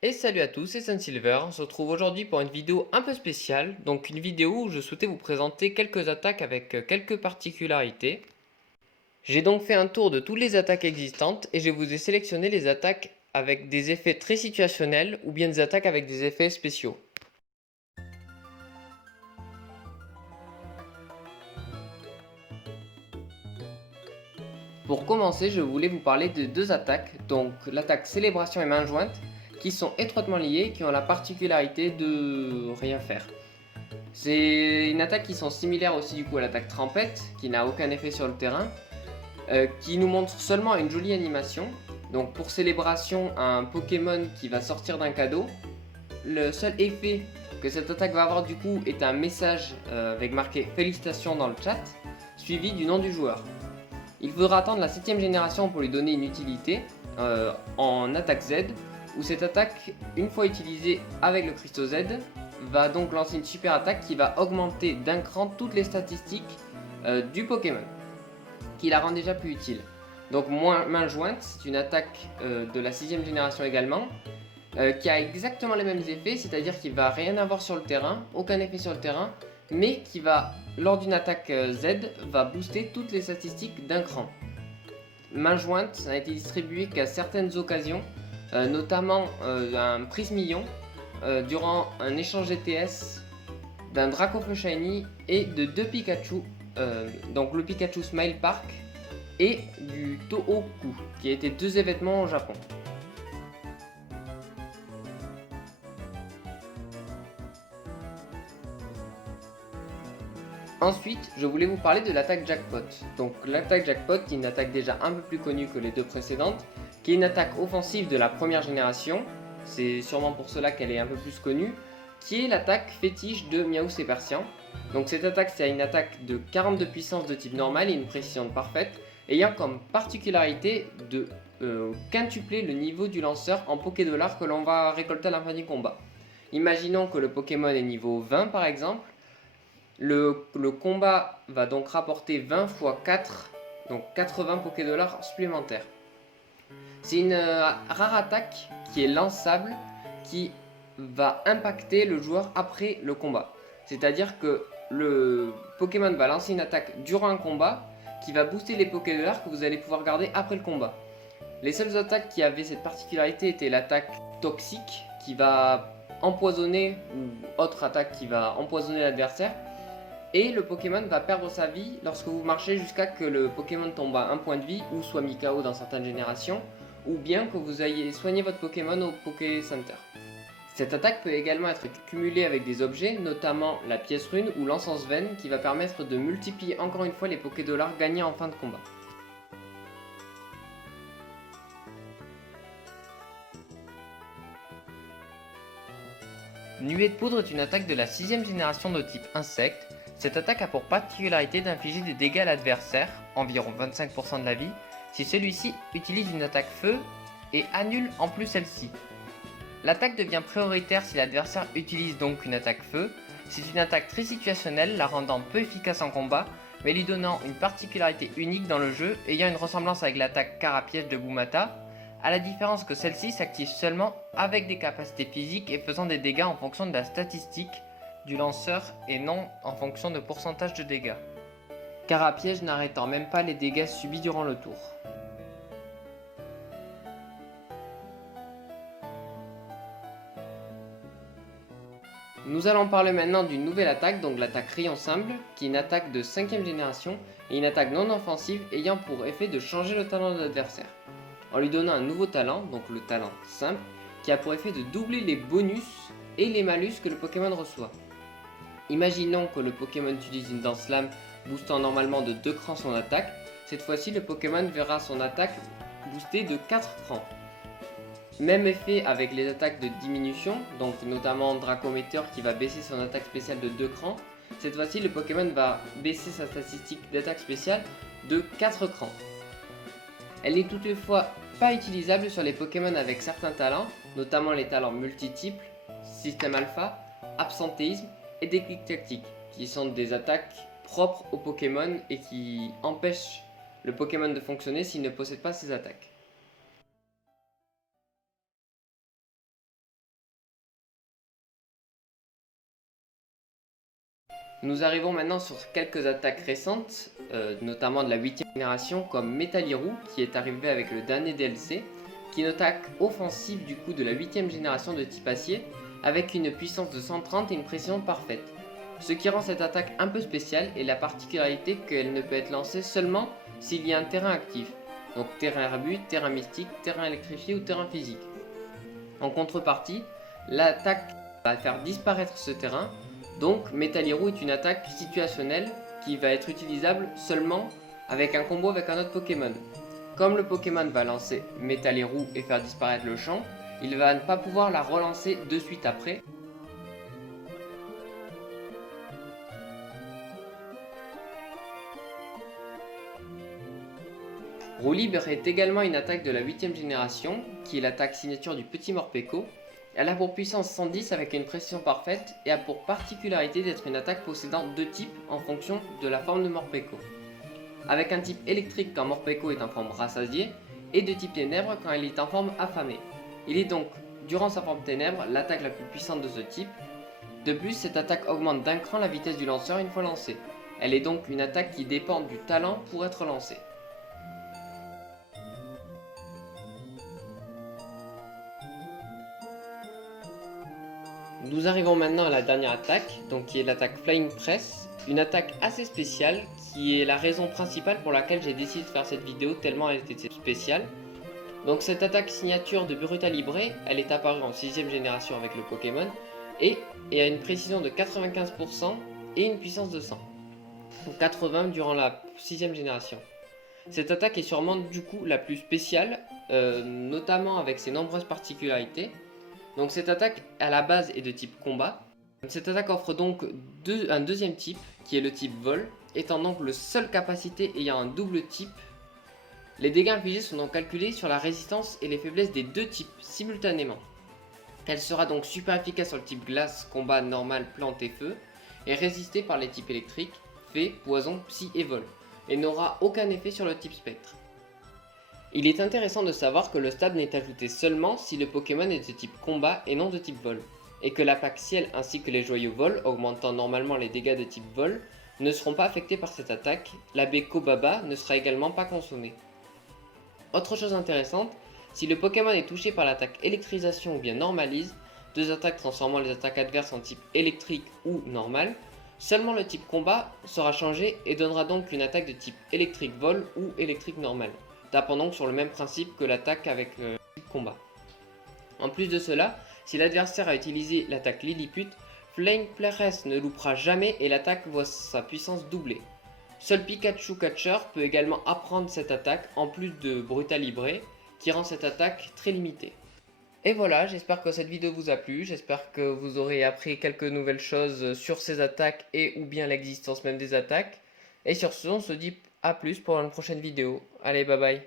Et salut à tous, c'est Sunsilver. On se retrouve aujourd'hui pour une vidéo un peu spéciale. Donc une vidéo où je souhaitais vous présenter quelques attaques avec quelques particularités. J'ai donc fait un tour de toutes les attaques existantes et je vous ai sélectionné les attaques avec des effets très situationnels ou bien des attaques avec des effets spéciaux. Pour commencer, je voulais vous parler de deux attaques, donc l'attaque Célébration et Main Jointe, qui sont étroitement liées et qui ont la particularité de rien faire. C'est une attaque qui sont similaires aussi du coup à l'attaque Trempette, qui n'a aucun effet sur le terrain, qui nous montre seulement une jolie animation. Donc pour Célébration, un Pokémon qui va sortir d'un cadeau. Le seul effet que cette attaque va avoir du coup est un message avec marqué félicitations dans le chat, suivi du nom du joueur. Il faudra attendre la 7ème génération pour lui donner une utilité en attaque Z, où cette attaque, une fois utilisée avec le cristaux Z, va donc lancer une super attaque qui va augmenter d'un cran toutes les statistiques du Pokémon, qui la rend déjà plus utile. Donc main jointe, c'est une attaque de la 6ème génération également, qui a exactement les mêmes effets, c'est-à-dire qu'il va rien avoir sur le terrain, aucun effet sur le terrain, mais qui va, lors d'une attaque Z, va booster toutes les statistiques d'un cran. Main jointe n'a été distribué qu'à certaines occasions, notamment un Prismillon, durant un échange GTS d'un Dracofeu Shiny et de deux Pikachu, donc le Pikachu Smile Park et du Tohoku, qui étaient deux événements au Japon. Ensuite, je voulais vous parler de l'attaque Jackpot. Donc l'attaque Jackpot, qui est une attaque déjà un peu plus connue que les deux précédentes, qui est une attaque offensive de la première génération, c'est sûrement pour cela qu'elle est un peu plus connue, qui est l'attaque fétiche de Miaous et Persian. Donc cette attaque, c'est une attaque de 42 puissance de type normal et une précision parfaite, ayant comme particularité de quintupler le niveau du lanceur en Pokédollars que l'on va récolter à la fin du combat. Imaginons que le Pokémon est niveau 20 par exemple. Le combat va donc rapporter 20 x 4, donc 80 Pokédollars supplémentaires. C'est une rare attaque qui est lançable, qui va impacter le joueur après le combat. C'est-à-dire que le Pokémon va lancer une attaque durant un combat qui va booster les Pokédollars que vous allez pouvoir garder après le combat. Les seules attaques qui avaient cette particularité étaient l'attaque toxique qui va empoisonner, ou autre attaque qui va empoisonner l'adversaire, et le Pokémon va perdre sa vie lorsque vous marchez jusqu'à que le Pokémon tombe à 1 point de vie ou soit mis KO dans certaines générations, ou bien que vous ayez soigné votre Pokémon au Poké Center. Cette attaque peut également être cumulée avec des objets, notamment la pièce rune ou l'encens veine, qui va permettre de multiplier encore une fois les Pokédollars gagnés en fin de combat. Nuée de poudre est une attaque de la 6ème génération de type insecte. Cette attaque a pour particularité d'infliger des dégâts à l'adversaire, environ 25% de la vie, si celui-ci utilise une attaque feu et annule en plus celle-ci. L'attaque devient prioritaire si l'adversaire utilise donc une attaque feu. C'est une attaque très situationnelle, la rendant peu efficace en combat, mais lui donnant une particularité unique dans le jeu, ayant une ressemblance avec l'attaque Carapiège de Bumata, à la différence que celle-ci s'active seulement avec des capacités physiques et faisant des dégâts en fonction de la statistique du lanceur et non en fonction de pourcentage de dégâts. Carapiège n'arrêtant même pas les dégâts subis durant le tour. Nous allons parler maintenant d'une nouvelle attaque, donc l'attaque Rayon Simple, qui est une attaque de 5ème génération et une attaque non offensive ayant pour effet de changer le talent de l'adversaire, en lui donnant un nouveau talent, donc le talent simple, qui a pour effet de doubler les bonus et les malus que le Pokémon reçoit. Imaginons que le Pokémon utilise une Danse Lame boostant normalement de 2 crans son attaque, cette fois-ci le Pokémon verra son attaque boostée de 4 crans. Même effet avec les attaques de diminution, donc notamment Dracometer qui va baisser son attaque spéciale de 2 crans. Cette fois-ci, le Pokémon va baisser sa statistique d'attaque spéciale de 4 crans. Elle n'est toutefois pas utilisable sur les Pokémon avec certains talents, notamment les talents multitiples, système alpha, absentéisme et déclic tactique, qui sont des attaques propres au Pokémon et qui empêchent le Pokémon de fonctionner s'il ne possède pas ces attaques. Nous arrivons maintenant sur quelques attaques récentes, notamment de la 8ème génération comme Metal Hero qui est arrivé avec le dernier DLC, qui est une attaque offensive du coup de la 8ème génération de type acier avec une puissance de 130 et une précision parfaite. Ce qui rend cette attaque un peu spéciale est la particularité qu'elle ne peut être lancée seulement s'il y a un terrain actif, donc terrain herbu, terrain mystique, terrain électrifié ou terrain physique. En contrepartie, l'attaque va faire disparaître ce terrain, donc Metal Hero est une attaque situationnelle qui va être utilisable seulement avec un combo avec un autre Pokémon. Comme le Pokémon va lancer Metal Hero et faire disparaître le champ, il va ne pas pouvoir la relancer de suite après. Roue libre est également une attaque de la 8ème génération, qui est l'attaque signature du petit Morpeko. Elle a pour puissance 110 avec une précision parfaite et a pour particularité d'être une attaque possédant deux types en fonction de la forme de Morpeko. Avec un type électrique quand Morpeko est en forme rassasiée et de type ténèbres quand elle est en forme affamée. Il est donc, durant sa forme ténèbres, l'attaque la plus puissante de ce type. De plus, cette attaque augmente d'un cran la vitesse du lanceur une fois lancée. Elle est donc une attaque qui dépend du talent pour être lancée. Nous arrivons maintenant à la dernière attaque, donc qui est l'attaque Flying Press, une attaque assez spéciale qui est la raison principale pour laquelle j'ai décidé de faire cette vidéo tellement elle était spéciale. Donc cette attaque signature de Brutal Libre, elle est apparue en 6ème génération avec le Pokémon et a une précision de 95% et une puissance de 100. Donc 80 durant la 6ème génération. Cette attaque est sûrement du coup la plus spéciale, notamment avec ses nombreuses particularités. Donc cette attaque à la base est de type combat. Cette attaque offre donc un deuxième type qui est le type vol, étant donc le seul capacité ayant un double type. Les dégâts infligés sont donc calculés sur la résistance et les faiblesses des deux types simultanément. Elle sera donc super efficace sur le type glace, combat, normal, plante et feu, et résistée par les types électriques, fée, poison, psy et vol, et n'aura aucun effet sur le type spectre. Il est intéressant de savoir que le stab n'est ajouté seulement si le Pokémon est de type combat et non de type vol, et que l'attaque ciel ainsi que les joyaux vol, augmentant normalement les dégâts de type vol, ne seront pas affectés par cette attaque. La Beko Baba ne sera également pas consommée. Autre chose intéressante, si le Pokémon est touché par l'attaque électrisation ou bien normalise, deux attaques transformant les attaques adverses en type électrique ou normal, seulement le type combat sera changé et donnera donc une attaque de type électrique vol ou électrique normal, tapant donc sur le même principe que l'attaque avec le type combat. En plus de cela, si l'adversaire a utilisé l'attaque Lilliput, Flying Press ne loupera jamais et l'attaque voit sa puissance doublée. Seul Pikachu Catcher peut également apprendre cette attaque en plus de Brutal Libre, qui rend cette attaque très limitée. Et voilà, j'espère que cette vidéo vous a plu, j'espère que vous aurez appris quelques nouvelles choses sur ces attaques et ou bien l'existence même des attaques. Et sur ce, on se dit à plus pour une prochaine vidéo. Allez, bye bye.